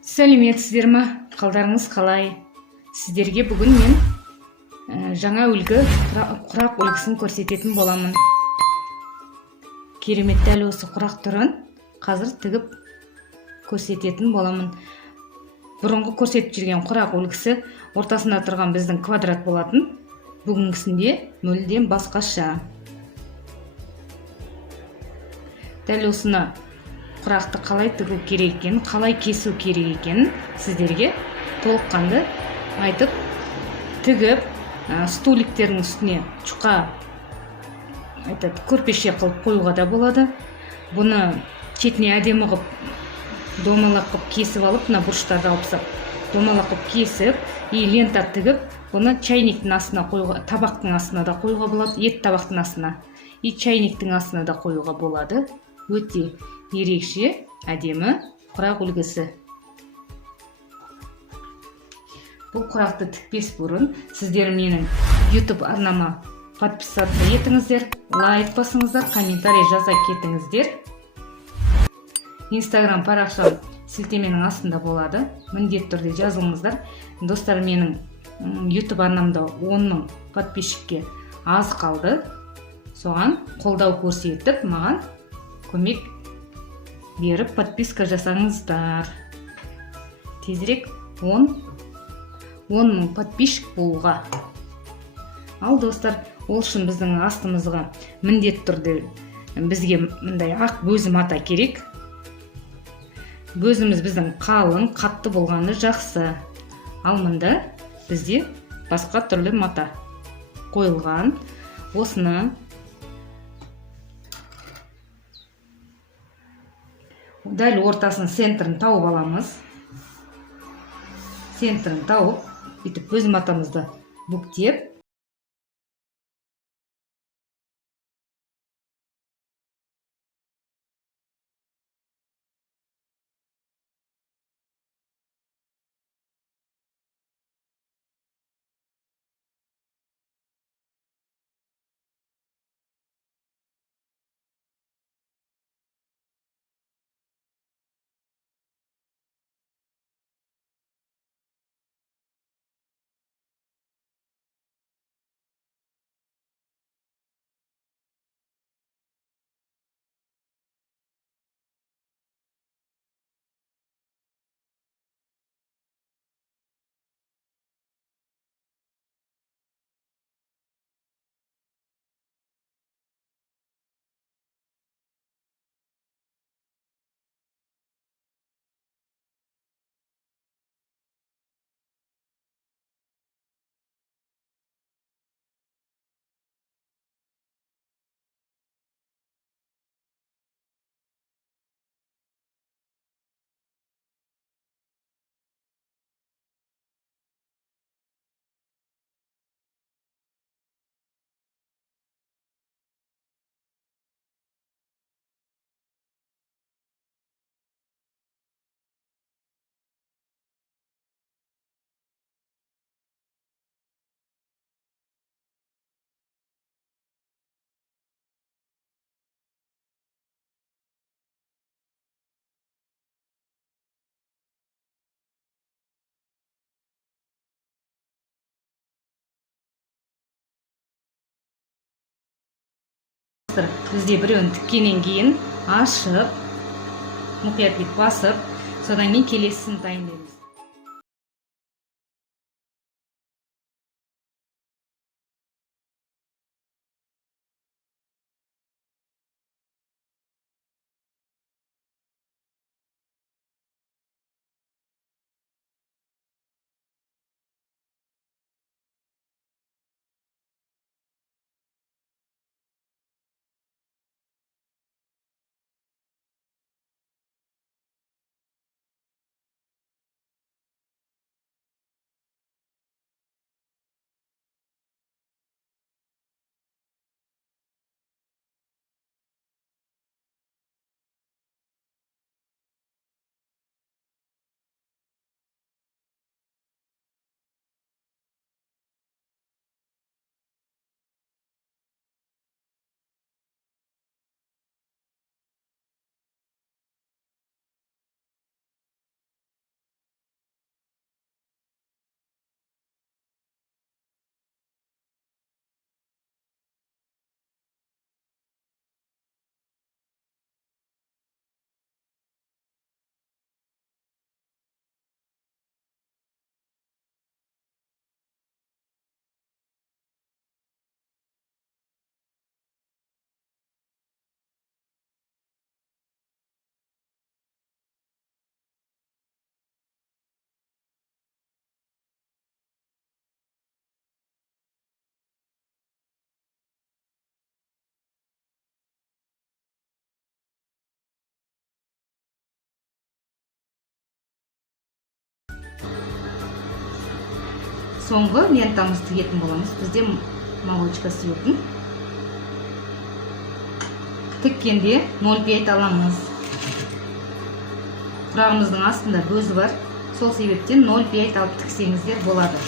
Сәлеметсіздер ме? Қалдарыңыз қалай? Сіздерге бүгін мен жаңа үлгі құрақ үлгісін көрсететін боламын. Керемет, дәл осы құрақ түрін қазір тігіп көрсететін боламын. Бұрынғы көрсетіп жүрген құрақ үлгісі ортасында тұрған біздің квадрат болатын. Бүгінгісінде мүлдем басқаша. Дәл осыны құрақты қалай тігу керек екенін, қалай кесу керек екенін сіздерге толыққанды айтып, тігіп, столиктердің үстіне жұқа көрпеше қылып қоюға да болады. Бұны шетіне әдемі қылып домалақ қылып кесіп алып, мына бұрыштарды алып тастап, домалақ қылып кесіп, лента тігіп, бұны чайниктің астына қоюға, табақтың астына да қоюға болады, ет табақтың астына, чайниктің астына да қоюға болады. Өте ерекше, әдемі құрақ үлгісі. Бұл құрақты тікпес бұрын сіздер менің YouTube арнама подписаться етіңіздер, лайк басыңыздар, комментарий жаза кетіңіздер. Instagram парақшам сілтеменің астында болады. Міндетті түрде жазылыңыздар. Достар, менің YouTube арнамда 10 000 подписчикке аз қалды. Соған қолдау көрсетіп, маған көмек беріп подписка жасаңыздар. Тезірек 10 000 подписчик болуға. Ал достар, ол үшін біздің астымызға міндетті түрде бізге мындай ақ бөзі мата керек. Бөзіміз біздің қалың, қатты болғаны жақсы. Ал мында бізде басқа түрлі мата қойылған. Осыны дәл ортасын, центрін тауып аламыз. Центрін тауып, бүйтіп бөз матамызды бүктеп, бізде біреуін тіккеннен кейін ашып, мұқият басып, содан кейін келесісін дайындаймыз. соңғы лентамызды тігетін боламыз. Бізде молочка істейтін. Тіккенде 0,5 аламыз. Құрағымыздың астында бөзі бар. Сол себептен 0,5 алып тіксеңіздер болады.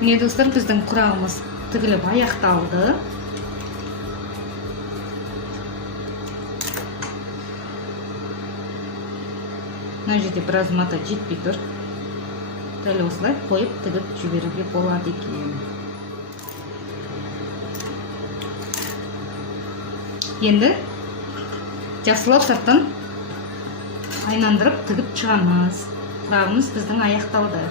Міне достар, біздің құрағымыз тігіліп аяқталды. Мына жерде біраз мата жетпей тұр. Дәл осылай қойып тігіп жіберуге болады екен. Енді жақсылап сыртын айналдырып тігіп шығамыз. Құрағымыз біздің аяқталды.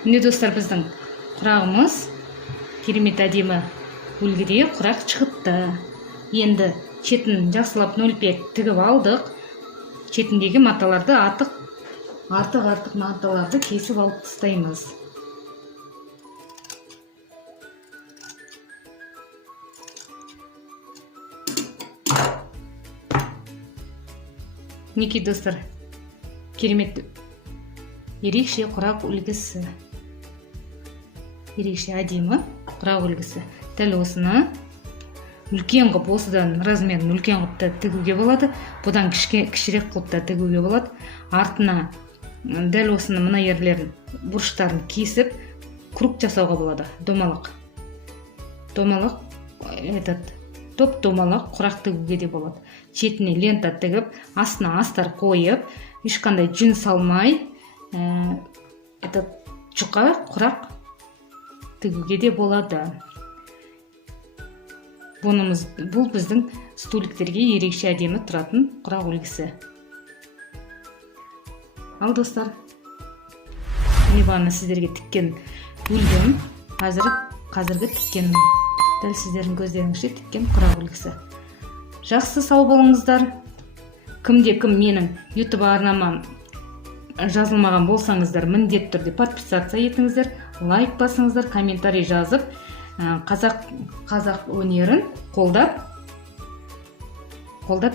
Міне достар, біздің құрағымыз керемет әдемі үлгіде құрақ шығыпты. Енді шетін жақсылап 0,5 тігіп алдық. Шетіндегі маталарды артық маталарды кесіп алып тастаймыз. Мінекей достар, керемет ерекше құрақ үлгісі. Ерекше әдемі құрақ үлгісі. Дәл осыны үлкен қылып, осыдан размерін үлкен қылып та тігуге болады. Бұдан кішірек қылып та тігуге болады. Артына дәл осыны мына ерлерін бұрыштарын кесіп круг жасауға болады. Домалақ, топ-домалақ құрақ тігуге де болады. Шетіне лента тігіп, астына астар қойып, ешқандай жүн салмай, жұқа құрақ тігуге де болады. Бұл біздің столиктерге ерекше әдемі тұратын құрақ үлгісі. Ал достар, міне сіздерге тіккен үлгім, қазіргі тіккен, дәл сіздердің көздеріңізше тіккен құрақ үлгісі. Жақсы сау болыңыздар. Кімде-кім менің YouTube арнама жазылмаған болсаңыздар, міндетті түрде подписаться етіңіздер, лайк басыңыздар, комментарий жазып, қазақ өнерін қолдап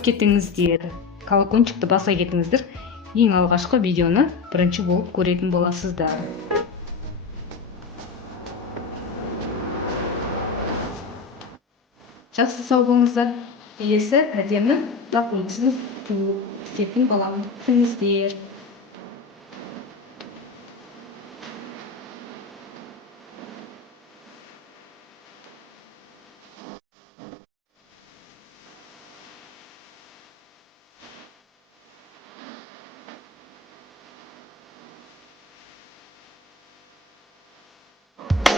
кетіңіздер. Колокольчикті баса кетіңіздер. Ең алғашқы видеоны бірінші болып көретін боласыздар. Жақсы сау болыңыздар. Келесі әдемі тақымсыз тетін баламды күтіңіздер.